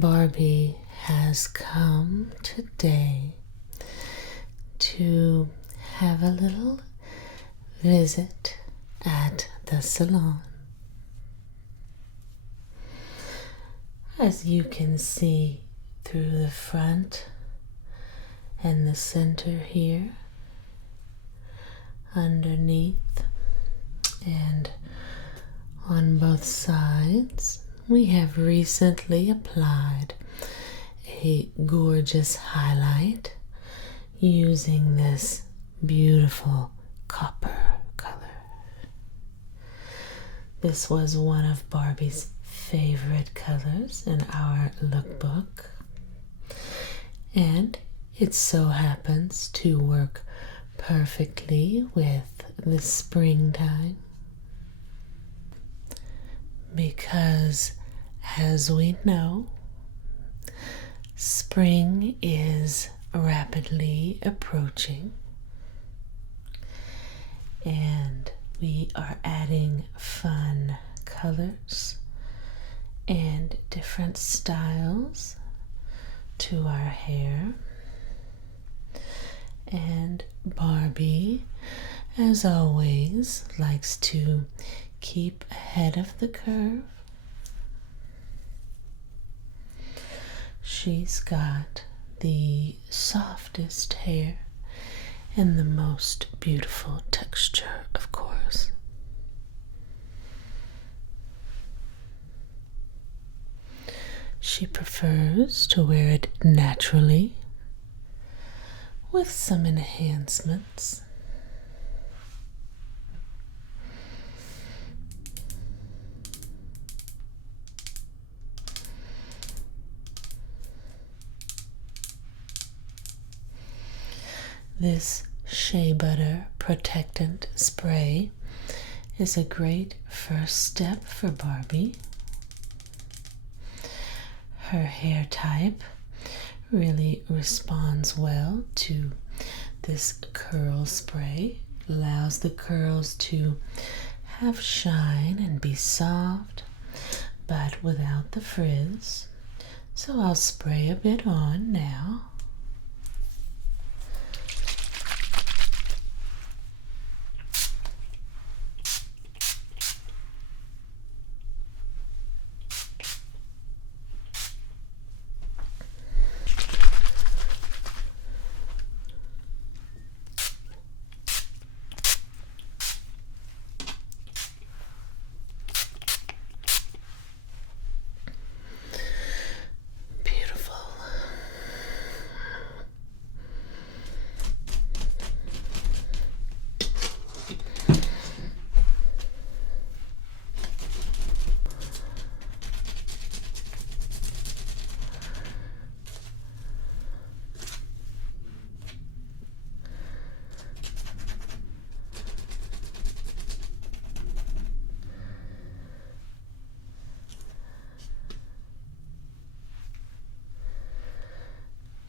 Barbie has come today to have a little visit at the salon. As you can see through the front and the center here, underneath and on both sides, we have recently applied a gorgeous highlight using this beautiful copper color. This was one of Barbie's favorite colors in our lookbook, and it so happens to work perfectly with the springtime. Because, as we know, spring is rapidly approaching, and we are adding fun colors and different styles to our hair. And Barbie, as always, likes to keep ahead of the curve. She's got the softest hair and the most beautiful texture, of course. She prefers to wear it naturally with some enhancements. This Shea Butter Protectant Spray is a great first step for Barbie. Her hair type really responds well to this curl spray. Allows the curls to have shine and be soft, but without the frizz. So I'll spray a bit on now.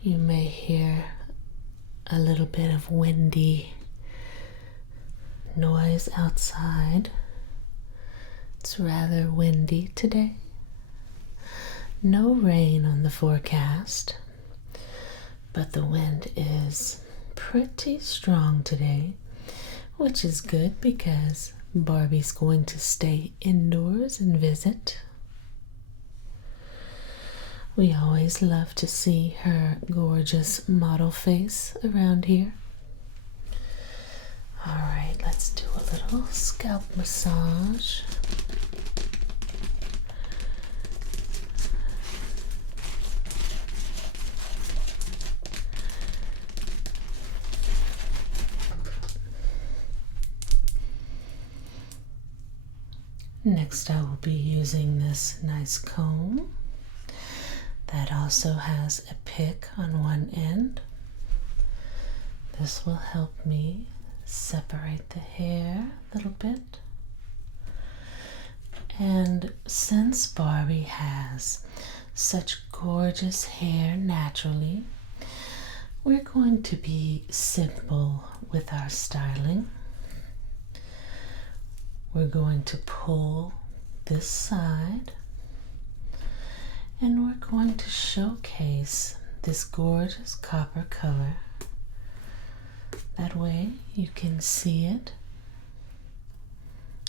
You may hear a little bit of windy noise outside. It's rather windy today. No rain on the forecast, but the wind is pretty strong today, which is good because Barbie's going to stay indoors and visit. We always love to see her gorgeous model face around here. All right, let's do a little scalp massage. Next, I will be using this nice comb that also has a pick on one end. This will help me separate the hair a little bit. And since Barbie has such gorgeous hair naturally, we're going to be simple with our styling. We're going to pull this side And we're going to showcase this gorgeous copper color. That way you can see it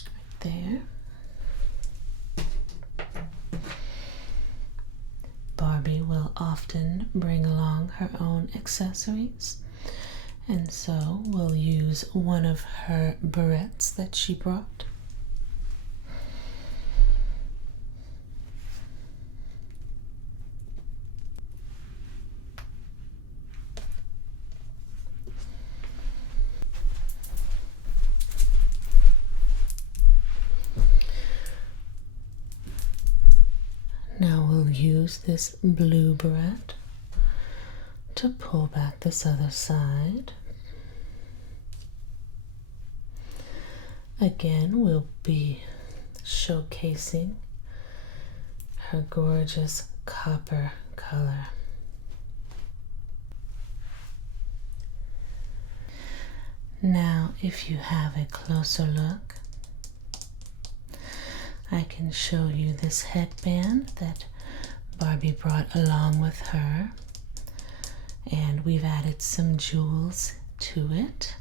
right there. Barbie will often bring along her own accessories, and so we'll use one of her barrettes that she brought. Now we'll use this blue barrette to pull back this other side. Again, we'll be showcasing her gorgeous copper color. Now, if you have a closer look, I can show you this headband that Barbie brought along with her, and we've added some jewels to it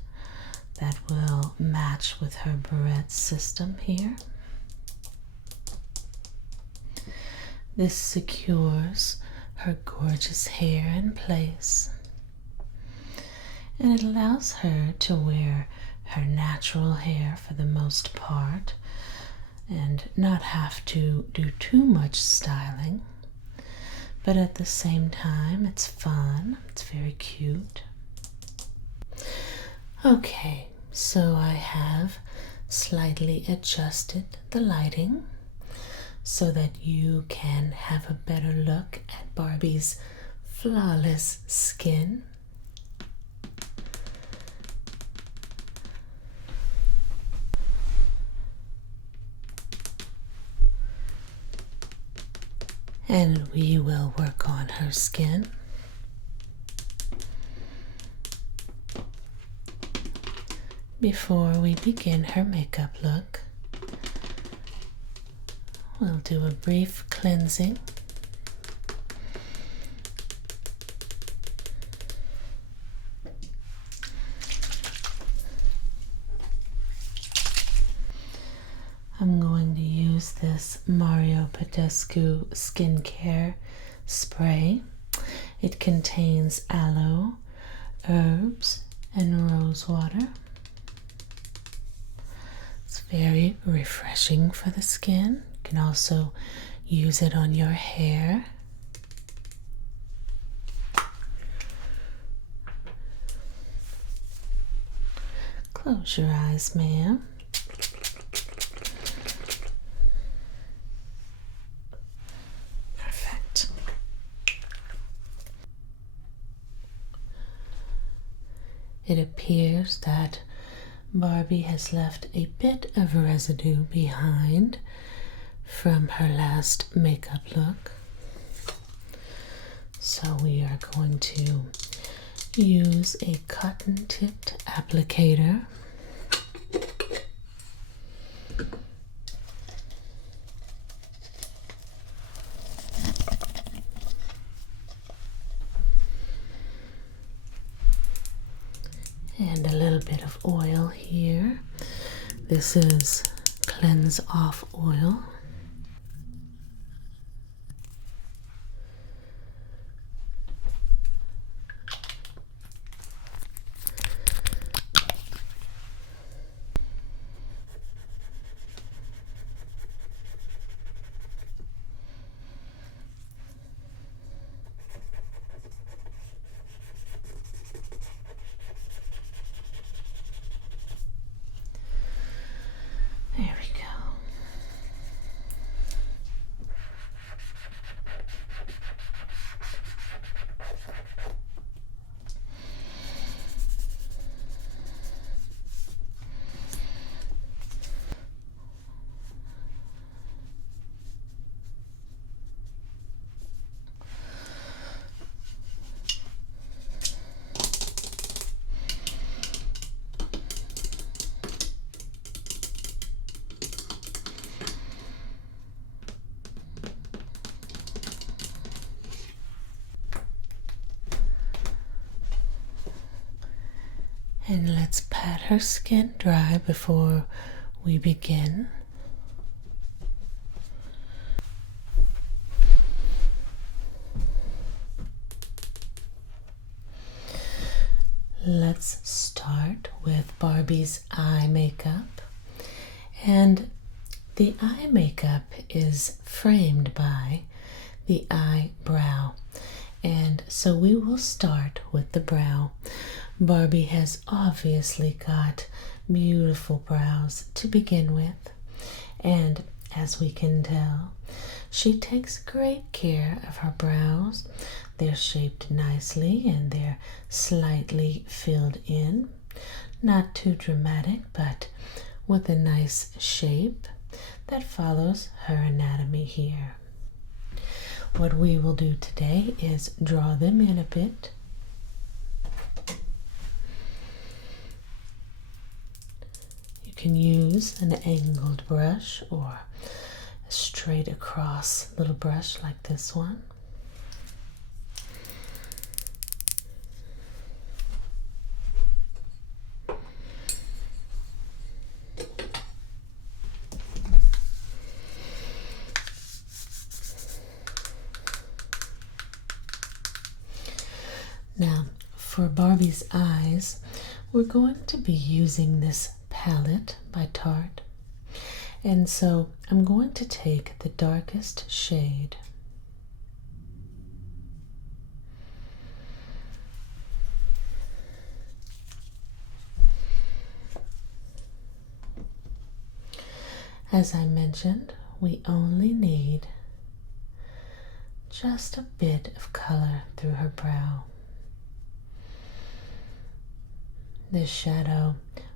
that will match with her barrette system here. This secures her gorgeous hair in place, and it allows her to wear her natural hair for the most part and not have to do too much styling, but at the same time it's fun, it's very cute. Okay, so I have slightly adjusted the lighting so that you can have a better look at Barbie's flawless skin. And we will work on her skin. Before we begin her makeup look, we'll do a brief cleansing. I'm going to use this Mario Badescu skincare spray. It contains aloe, herbs, and rose water. It's very refreshing for the skin. You can also use it on your hair. Close your eyes, ma'am. Perfect. It appears that Barbie has left a bit of residue behind from her last makeup look. So we are going to use a cotton-tipped applicator. And a little bit of oil here. This is Cleanse Off oil. There we go. And let's pat her skin dry before we begin. Let's start with Barbie's eye makeup. And the eye makeup is framed by the eyebrow. And so we will start with the brow. Barbie has obviously got beautiful brows to begin with. And as we can tell, she takes great care of her brows. They're shaped nicely and they're slightly filled in. Not too dramatic, but with a nice shape that follows her anatomy here. What we will do today is draw them in a bit. You can use an angled brush or a straight across little brush like this one. Now, for Barbie's eyes, we're going to be using this palette by Tarte. And so I'm going to take the darkest shade. As I mentioned, we only need just a bit of color through her brow. This shadow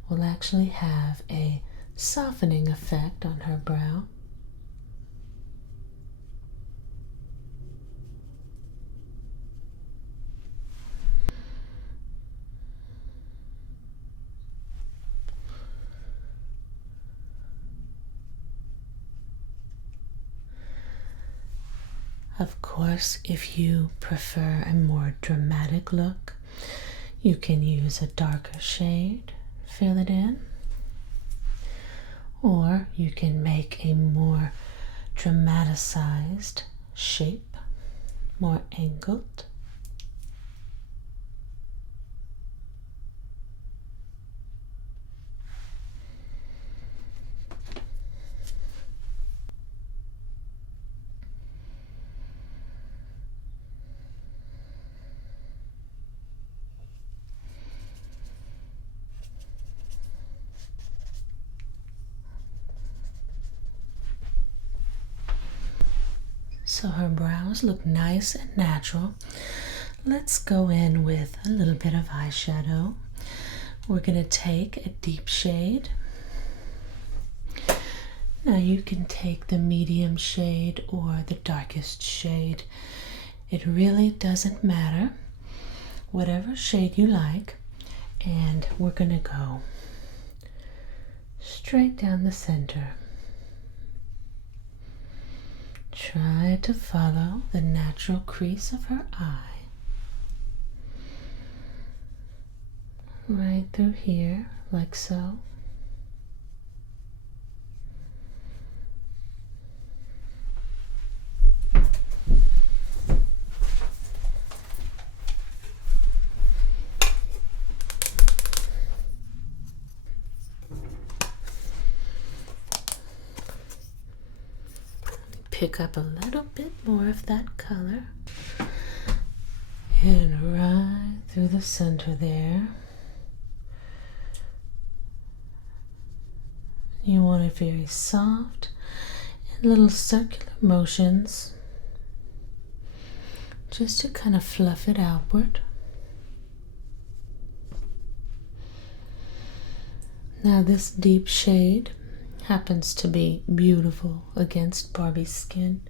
will actually have a softening effect on her brow. Of course, if you prefer a more dramatic look, you can use a darker shade, fill it in, or you can make a more dramatized shape, more angled. So her brows look nice and natural. Let's go in with a little bit of eyeshadow. We're going to take a deep shade. Now you can take the medium shade or the darkest shade. It really doesn't matter. Whatever shade you like. And we're going to go straight down the center. Try to follow the natural crease of her eye. Right through here, like so. Pick up a little bit more of that color and right through the center there. You want it very soft and little circular motions just to kind of fluff it outward. Now this deep shade happens to be beautiful against Barbie's skin.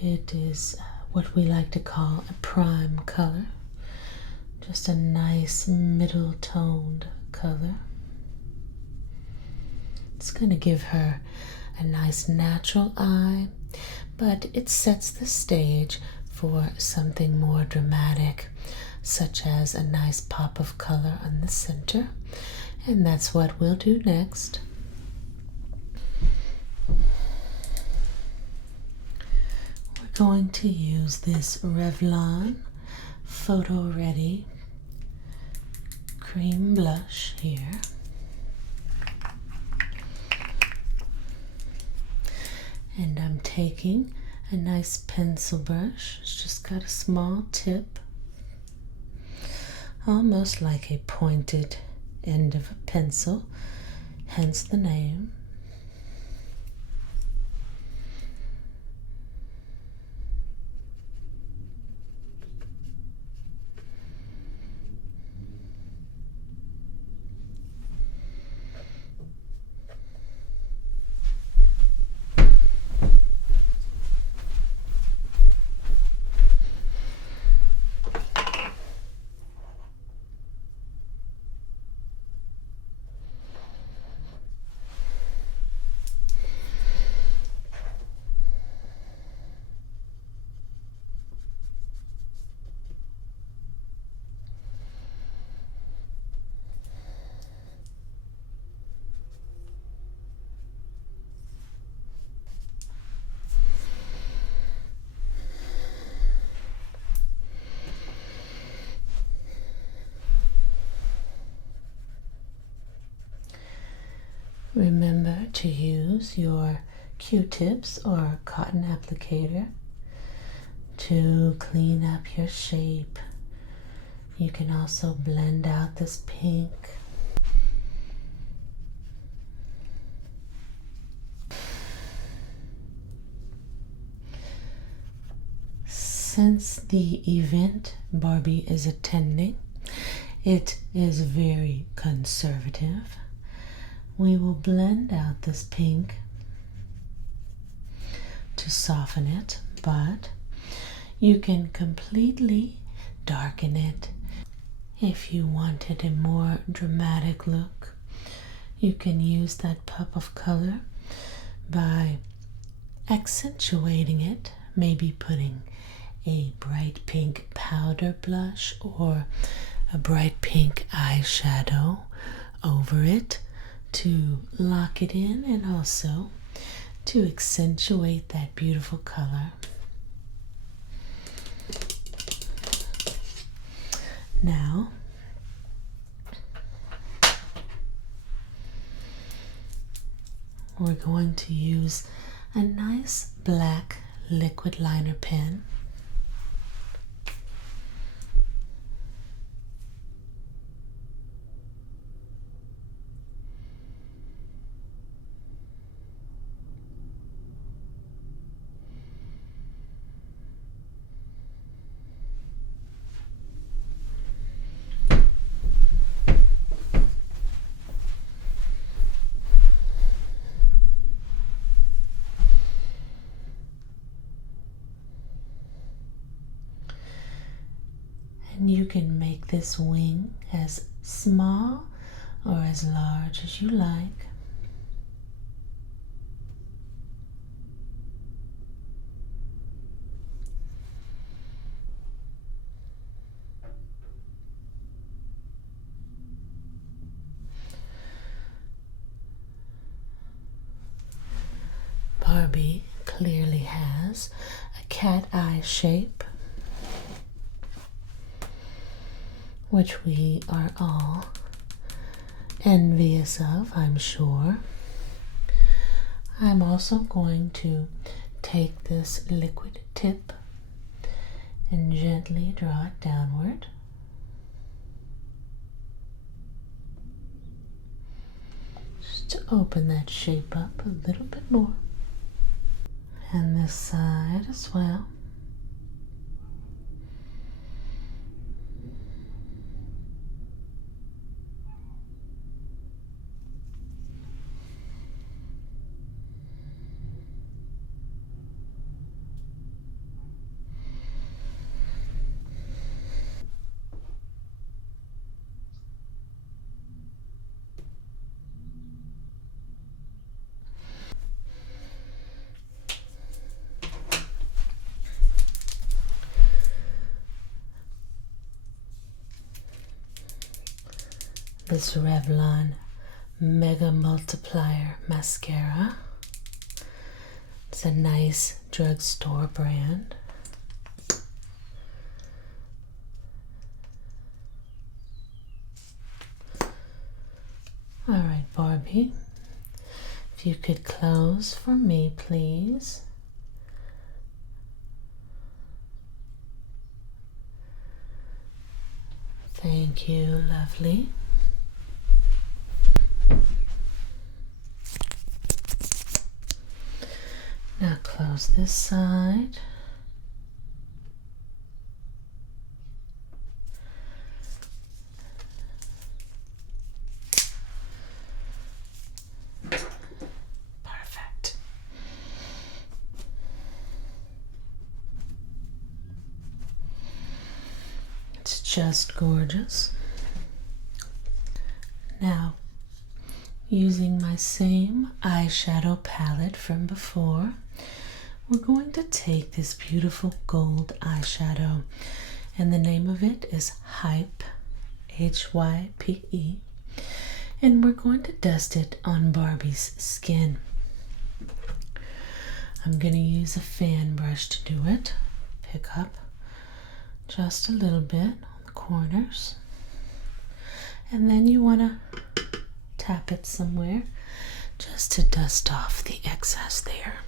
It is what we like to call a prime color. Just a nice middle toned color. It's going to give her a nice natural eye, but it sets the stage for something more dramatic, such as a nice pop of color on the center. And that's what we'll do next. We're going to use this Revlon Photo Ready cream blush here. And I'm taking a nice pencil brush. It's just got a small tip, almost like a pointed end of a pencil, hence the name. Remember to use your Q-tips or cotton applicator to clean up your shape. You can also blend out this pink. Since the event Barbie is attending, it is very conservative. We will blend out this pink to soften it, but you can completely darken it. If you wanted a more dramatic look, you can use that pop of color by accentuating it, maybe putting a bright pink powder blush or a bright pink eyeshadow over it to lock it in and also to accentuate that beautiful color. Now, we're going to use a nice black liquid liner pen. And you can make this wing as small or as large as you like. Barbie clearly has a cat eye shape, which we are all envious of, I'm sure. I'm also going to take this liquid tip and gently draw it downward. Just to open that shape up a little bit more. And this side as well. this Revlon Mega Multiplier Mascara. It's a nice drugstore brand. All right, Barbie, if you could close for me, please. Thank you, lovely. Now close this side. Perfect. It's just gorgeous. Now, using my same eyeshadow palette from before, we're going to take this beautiful gold eyeshadow, and the name of it is Hype, Hype, and we're going to dust it on Barbie's skin. I'm going to use a fan brush to do it. Pick up just a little bit on the corners, and then you want to tap it somewhere just to dust off the excess there.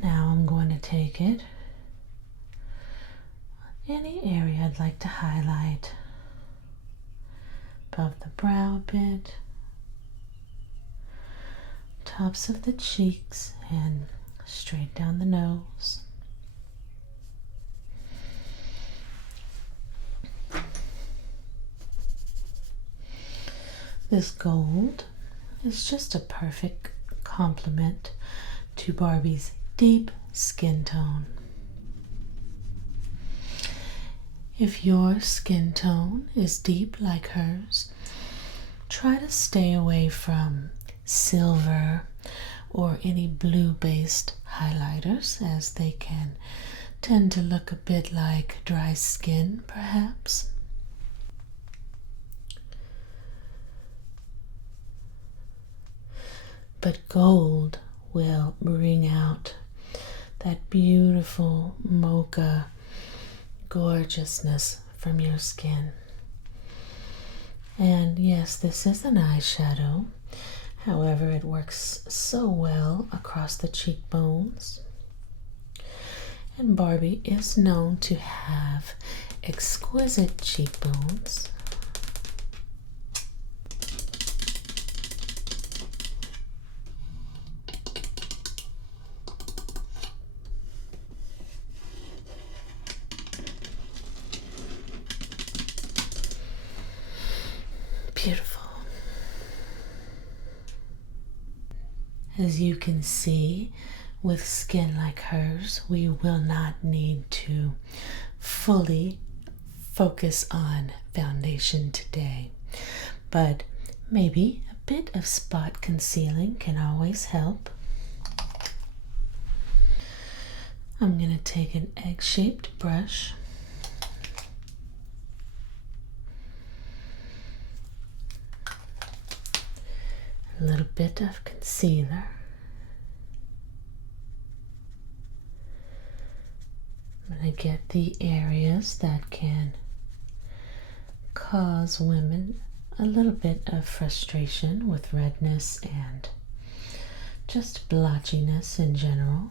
Now I'm going to take it, any area I'd like to highlight, above the brow a bit, tops of the cheeks, and straight down the nose. This gold is just a perfect complement to Barbie's deep skin tone. If your skin tone is deep like hers, try to stay away from silver or any blue-based highlighters, as they can tend to look a bit like dry skin, perhaps. But gold will bring out that beautiful mocha gorgeousness from your skin. And yes, this is an eyeshadow. However, it works so well across the cheekbones. And Barbie is known to have exquisite cheekbones. Beautiful. As you can see, with skin like hers, we will not need to fully focus on foundation today, but maybe a bit of spot concealing can always help. I'm going to take an egg-shaped brush, a little bit of concealer, I'm going to get the areas that can cause women a little bit of frustration with redness and just blotchiness in general.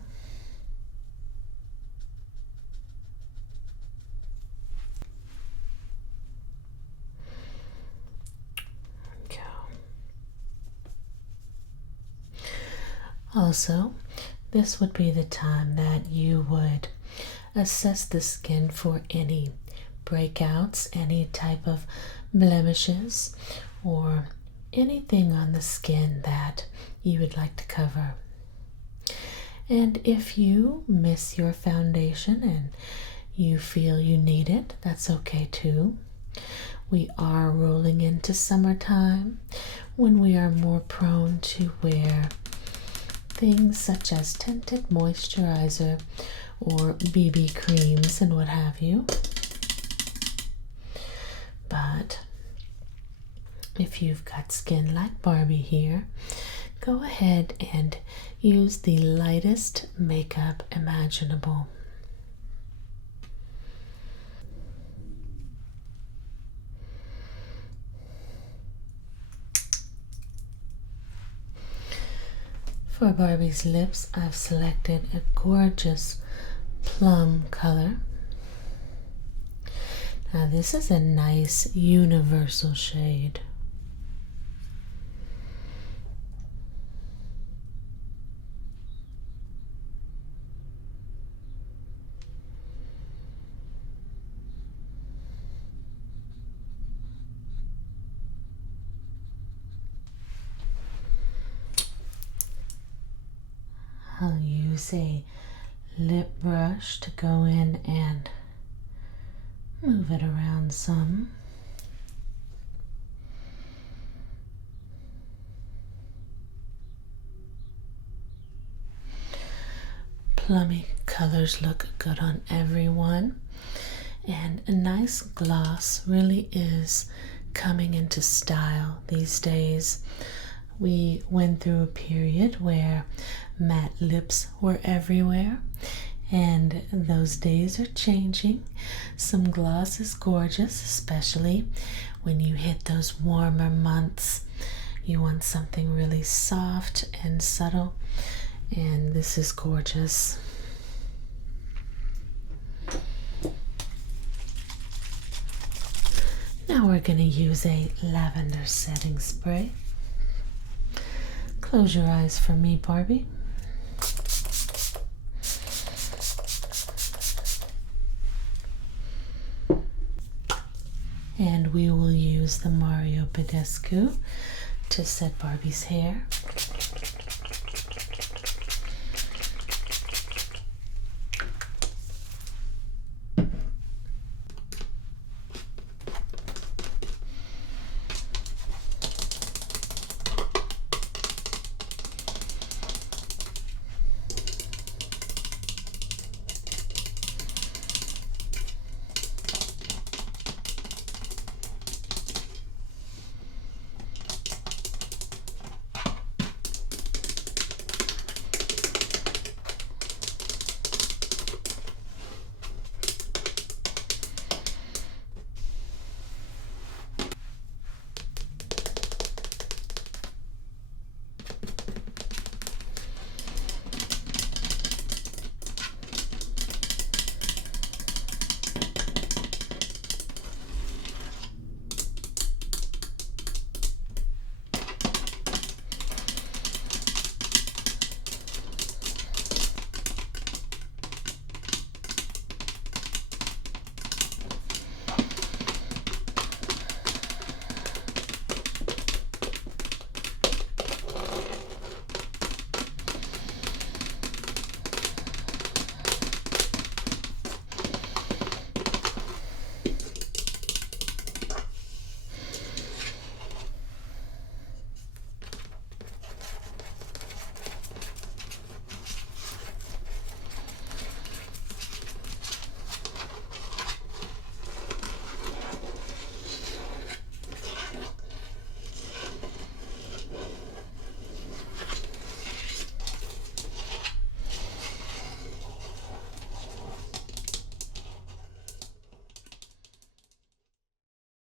Also, this would be the time that you would assess the skin for any breakouts, any type of blemishes, or anything on the skin that you would like to cover. And if you miss your foundation and you feel you need it, that's okay too. We are rolling into summertime when we are more prone to wear things such as tinted moisturizer or BB creams and what have you. But if you've got skin like Barbie here, go ahead and use the lightest makeup imaginable. For Barbie's lips, I've selected a gorgeous plum color. Now this is a nice universal shade. I'll use a lip brush to go in and move it around some. Plummy colors look good on everyone, and a nice gloss really is coming into style these days. We went through a period where matte lips were everywhere, and those days are changing. Some gloss is gorgeous, especially when you hit those warmer months. You want something really soft and subtle, and this is gorgeous. Now we're going to use a lavender setting spray. Close your eyes for me, Barbie. And we will use the Mario Badescu to set Barbie's hair.